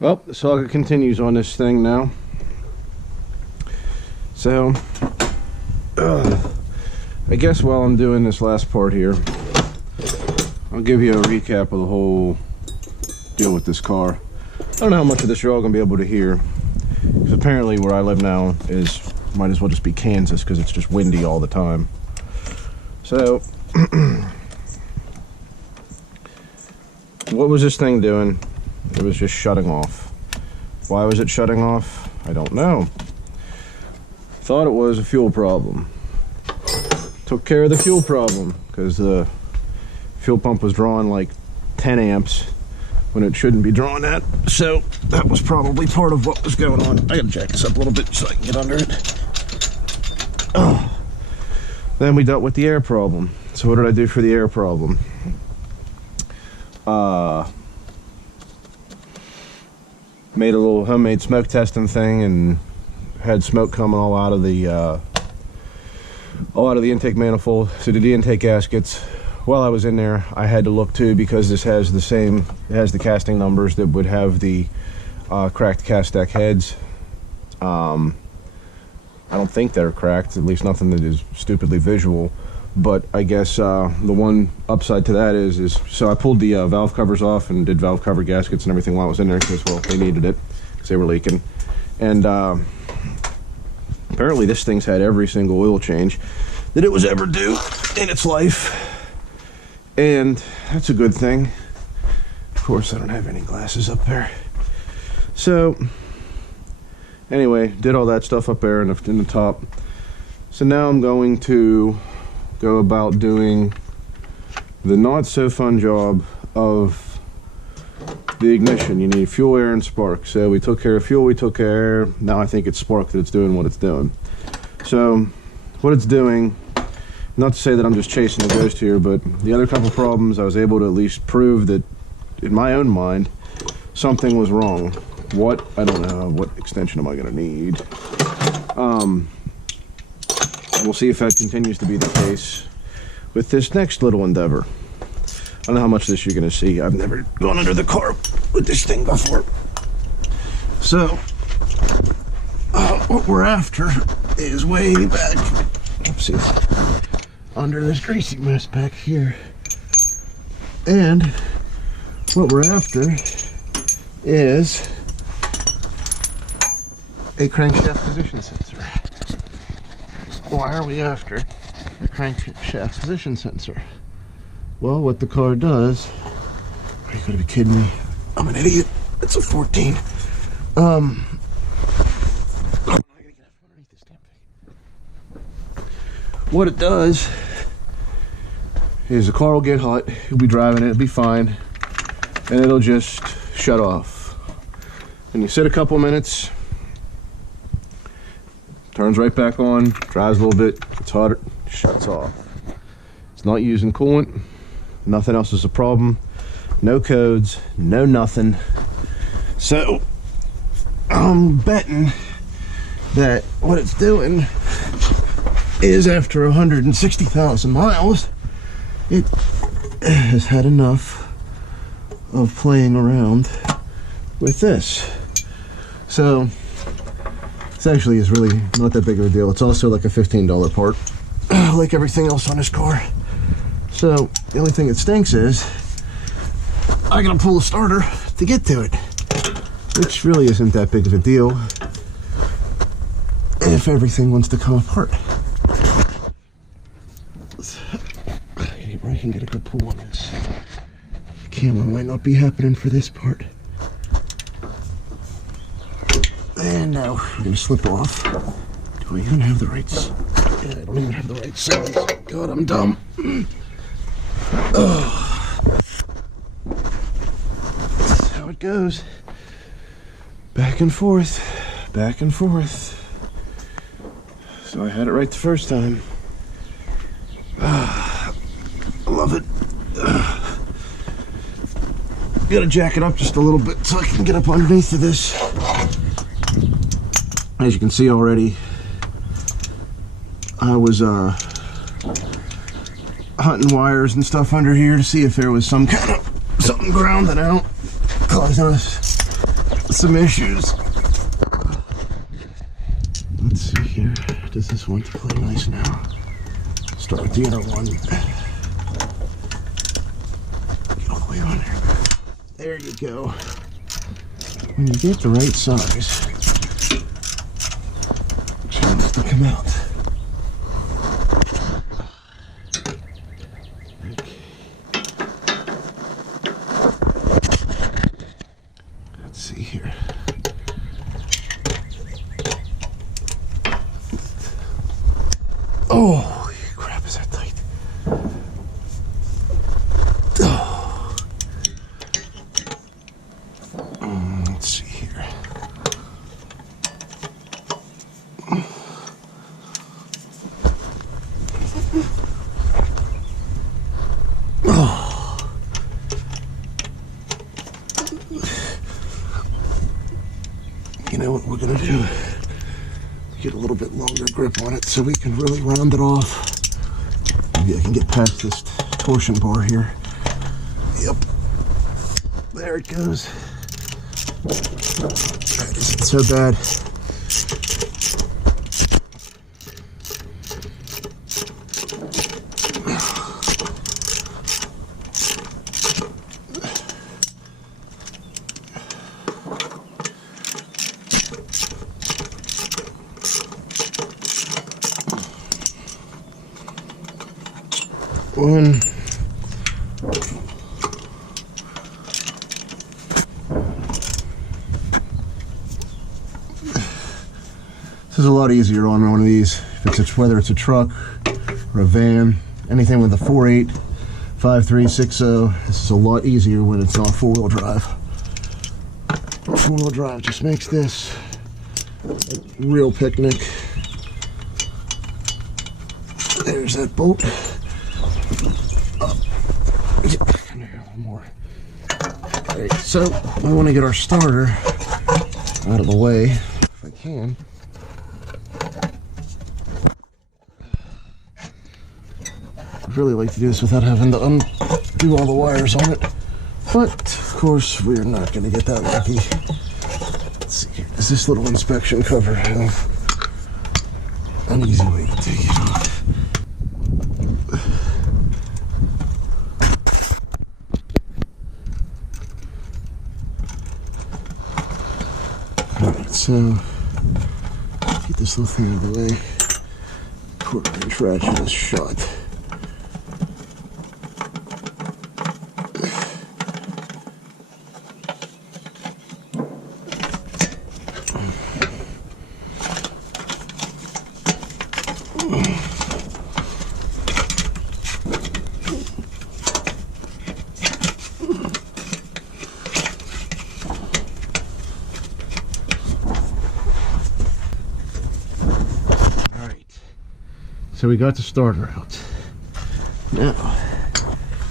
Well, the saga continues on this thing now. So, I guess while I'm doing this last part here, I'll give you a recap of the whole deal with this car. I don't know how much of this you're all going to be able to hear, because apparently where I live now might as well just be Kansas, because it's just windy all the time. So, what was this thing doing? It was just shutting off. Why was it shutting off? I don't know. Thought it was a fuel problem. Took care of the fuel problem, because the fuel pump was drawing like 10 amps when it shouldn't be drawing that. So that was probably part of what was going on. I gotta jack this up a little bit so I can get under it. Oh. Then we dealt with the air problem. So what did I do for the air problem? Made a little homemade smoke testing thing and had smoke coming all out of the intake manifold. So did the intake gaskets. While I was in there, I had to look too, because this has it has the casting numbers that would have the cracked cast deck heads. I don't think they're cracked, at least nothing that is stupidly visual. But I guess the one upside to that is so I pulled the valve covers off and did valve cover gaskets and everything while I was in there, because, well, they needed it because they were leaking. And apparently this thing's had every single oil change that it was ever due in its life, and that's a good thing. Of course, I don't have any glasses up there. So anyway, did all that stuff up there in the top. So now I'm going to go about doing the not so fun job of the ignition. You need fuel, air, and spark. So we took care of fuel, we took care of air. Now I think it's spark that it's doing what it's doing. So what it's doing, not to say that I'm just chasing the ghost here, but the other couple problems I was able to at least prove that in my own mind something was wrong. What? I don't know. What extension am I going to need? We'll see if that continues to be the case with this next little endeavor. I don't know how much of this you're going to see. I've never gone under the car with this thing before. So, what we're after is way back, let's see, under this greasy mess back here. And what we're after is a crankshaft position sensor. Why are we after a crankshaft position sensor? Well, what the car does, are you going to be kidding me? I'm an idiot. It's a 14. What it does is the car will get hot, you'll be driving it, it'll be fine, and it'll just shut off. And you sit a couple minutes, turns right back on, drives a little bit, it's hotter, shuts off. It's not using coolant, nothing else is a problem, no codes, no nothing. So I'm betting that what it's doing is, after 160,000 miles, it has had enough of playing around with this. So this actually is really not that big of a deal. It's also like a $15 part, like everything else on this car. So the only thing that stinks is I gotta pull the starter to get to it, which really isn't that big of a deal if everything wants to come apart. I can get a good pull on this. The camera might not be happening for this part. And now I'm gonna slip off. Do I even have the right? Yeah, I don't even have the right size. God, I'm dumb. Oh. That's how it goes. Back and forth, back and forth. So I had it right the first time. I love it. Gotta jack it up just a little bit so I can get up underneath of this. As you can see already, I was hunting wires and stuff under here to see if there was some kind of something grounding out, causing us some issues. Let's see here. Does this one play nice now? Start with the other one. Get all the way on there. There you go. When you get the right size, it should come out. Let's see here. Oh, holy crap, is that tight? Oh. Let's see here. Oh. You know what we're gonna do? Get a little bit longer grip on it so we can really round it off. Maybe I can get past this torsion bar here. Yep. There it goes. That isn't so bad. One. This is a lot easier on one of these. If it's whether it's a truck or a van, anything with a 4.8, 5.3, 6.0, this is a lot easier when it's on four-wheel drive. Four-wheel drive just makes this a real picnic. There's that bolt. More. Alright, so we want to get our starter out of the way if I can. I'd really like to do this without having to undo all the wires on it, but of course we're not going to get that lucky. Let's see here. Does this little inspection cover have an easy way to take it off? So, get this little thing out of the way. Quarter-inch ratchet is shot. So we got the starter out. Now, I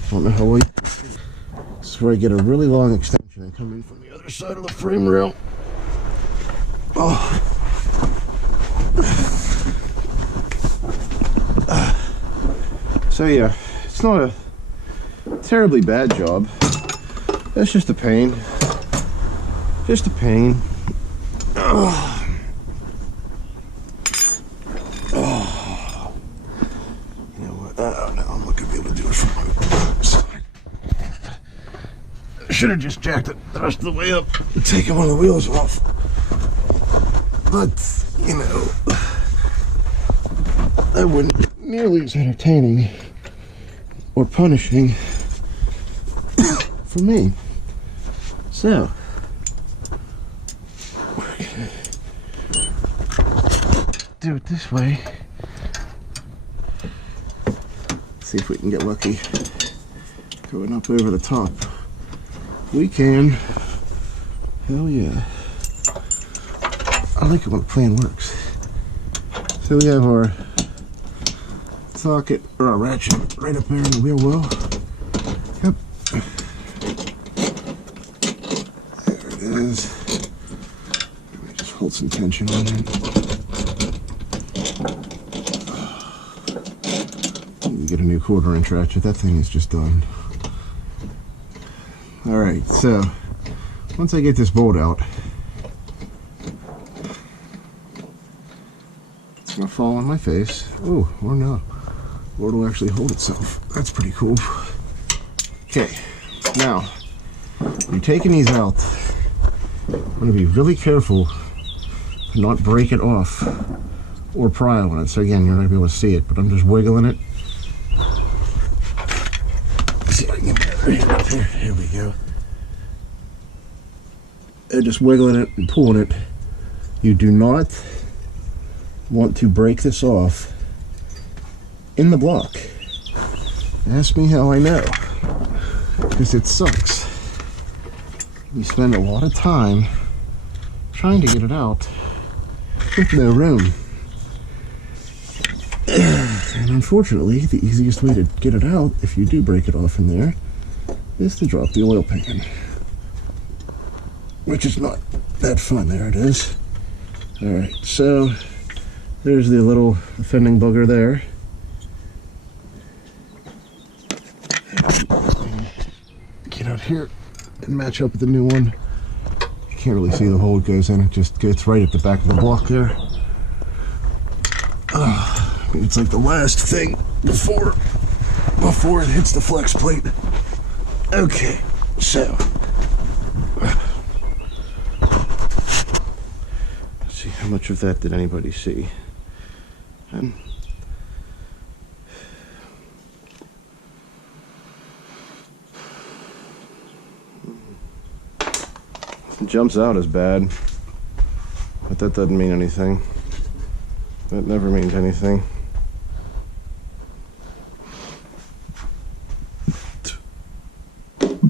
don't know how well you can see. This is where I get a really long extension and come in from the other side of the frame rail. Oh. So yeah, it's not a terribly bad job. It's just a pain. Just a pain. Oh. Should have just jacked it the rest of the way up and taken one of the wheels off. But, you know, that wouldn't be nearly as entertaining or punishing for me. So, we're gonna do it this way. See if we can get lucky going up over the top. We can. Hell yeah. I like it when the plan works. So we have our socket, or our ratchet, right up there in the wheel well. Yep. There it is. Let me just hold some tension on it. We get a new 1/4 inch ratchet. That thing is just done. Alright, so once I get this bolt out, it's gonna fall on my face. Oh, or no. Or it'll actually hold itself. That's pretty cool. Okay, now, when you're taking these out, I'm gonna be really careful to not break it off or pry on it. So again, you're not gonna be able to see it, but I'm just wiggling it. Let's see if I can get that right up here. Here we go. And just wiggling it and pulling it. You do not want to break this off in the block. Ask me how I know. Because it sucks. You spend a lot of time trying to get it out with no room. And unfortunately, the easiest way to get it out, if you do break it off in there, is to drop the oil pan. Which is not that fun. There it is. Alright, so there's the little offending bugger there. Get out here and match up with the new one. You can't really see the hole it goes in. It just gets right at the back of the block there. It's like the last thing before it hits the flex plate. Okay, so let's see, how much of that did anybody see? It jumps out as bad, but that doesn't mean anything. That never means anything.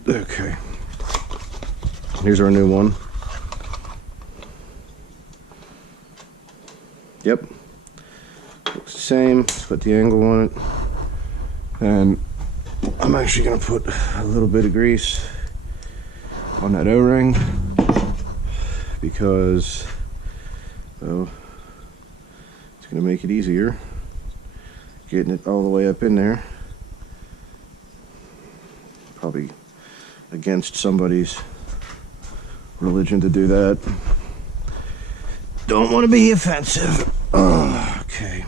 Okay, here's our new one. Yep, looks the same. Let's put the angle on it, and I'm actually gonna put a little bit of grease on that O-ring because, well, it's gonna make it easier getting it all the way up in there. Probably against somebody's religion to do that. Don't want to be offensive. Okay.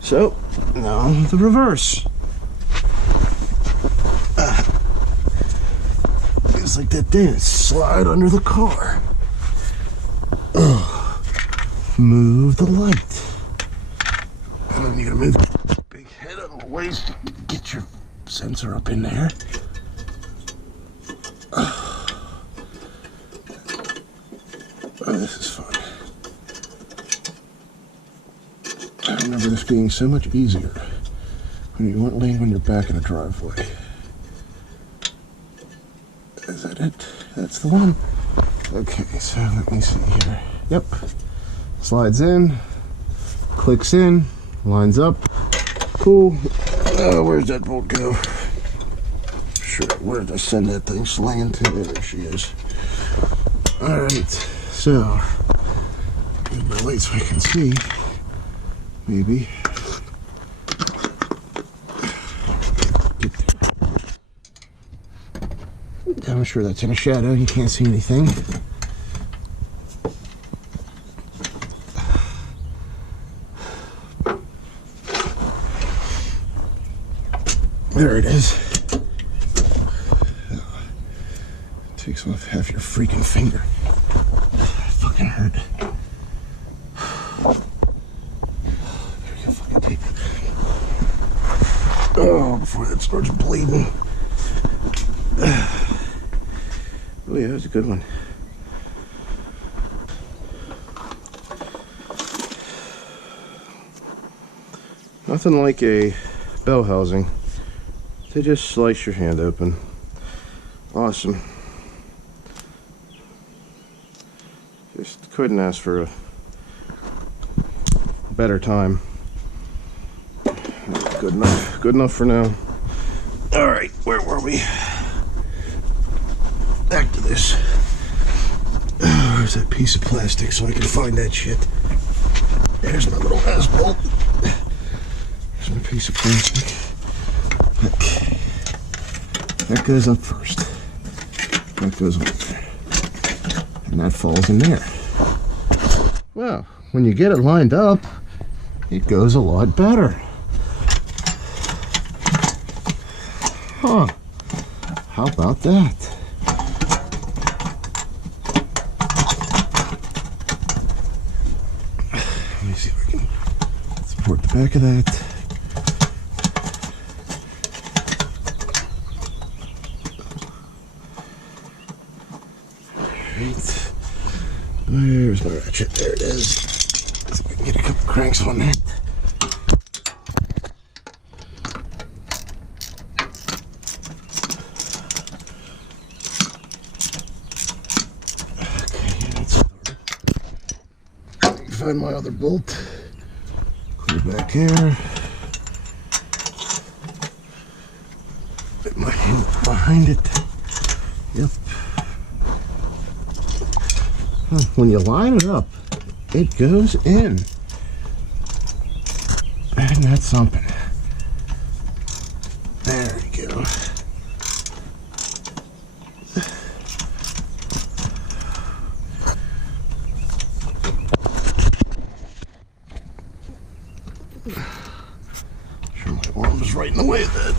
So, now the reverse. It's like that thing slide under the car. Move the light. And then you're gonna move the big head out of the way so you can get your sensor up in there. Oh, this is fun. I remember this being so much easier when you weren't laying on your back in a driveway. Is that it? That's the one. Okay, so let me see here. Yep. Slides in, clicks in, lines up. Cool. Where's that bolt go? Sure, where did I send that thing slinging to? There she is. Alright, so get my light so I can see. Maybe. I'm sure that's in a shadow, you can't see anything. There it is. Takes off half your freaking finger. That fucking hurt. There you go, fucking tape it. Oh, before that starts bleeding. Oh yeah, that was a good one. Nothing like a bell housing. They just slice your hand open. Awesome. Just couldn't ask for a better time. Good enough. Good enough for now. Alright, where were we? Back to this. Where's that piece of plastic so I can find that shit? There's my little ass bolt. There's my piece of plastic. Okay. That goes up first. That goes up there. and that falls in there. Well, when you get it lined up, it goes a lot better. Huh. How about that? Let me see if I can support the back of that. Alright. Where's my ratchet? There it is. See if I can get a couple cranks on that. Find my other bolt. Clear back here. Put my hand behind it. Yep. When you line it up, it goes in. And that's something. There you go. Sure, my arm is right in the way of that.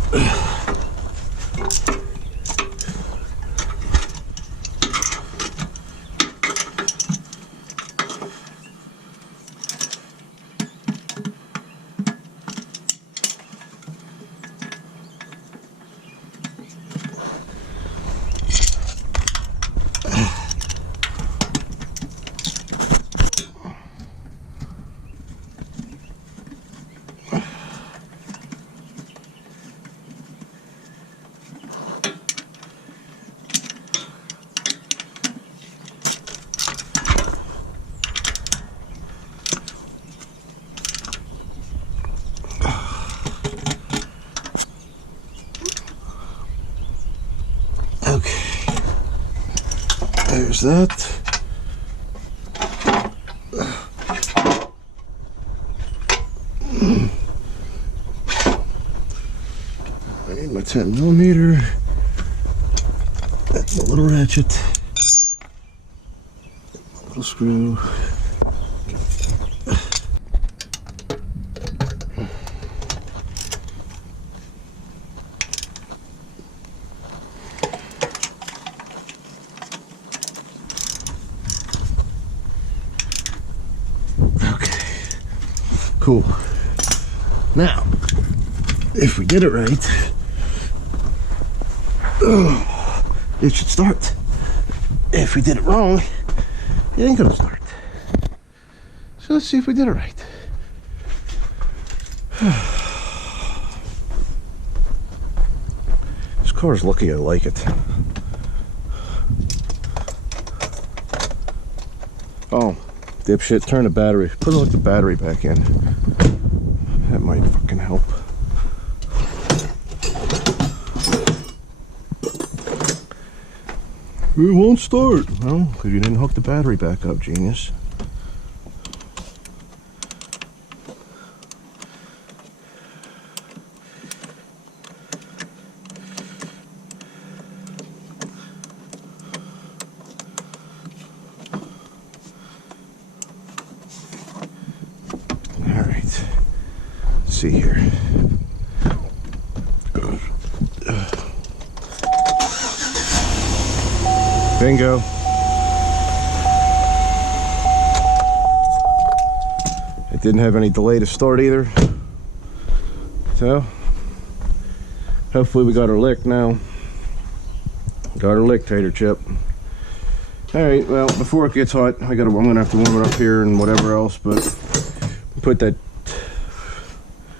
There's that. I need my 10mm. That's my little ratchet. My little screw. Cool. Now, if we did it right, it should start. If we did it wrong, it ain't gonna start. So let's see if we did it right. This car's lucky I like it. Oh. Dipshit, turn the battery. Put the battery back in. That might fucking help. It won't start. Well, because you didn't hook the battery back up, genius. See here. Bingo. It didn't have any delay to start either. So, hopefully we got her licked now. Got her licked, Tater Chip. Alright, well, before it gets hot, I'm gonna have to warm it up here and whatever else, but put that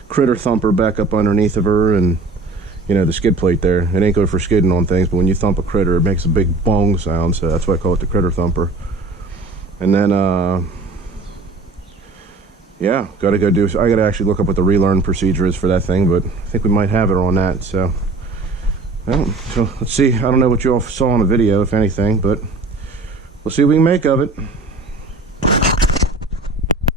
critter thumper back up underneath of her, and you know, the skid plate there. It ain't good for skidding on things, but when you thump a critter, it makes a big bong sound, so that's why I call it the critter thumper. And then yeah, gotta go do, I gotta actually look up what the relearn procedure is for that thing, but I think we might have it on that. So well, so let's see. I don't know what you all saw in the video, if anything, but we'll see what we can make of it.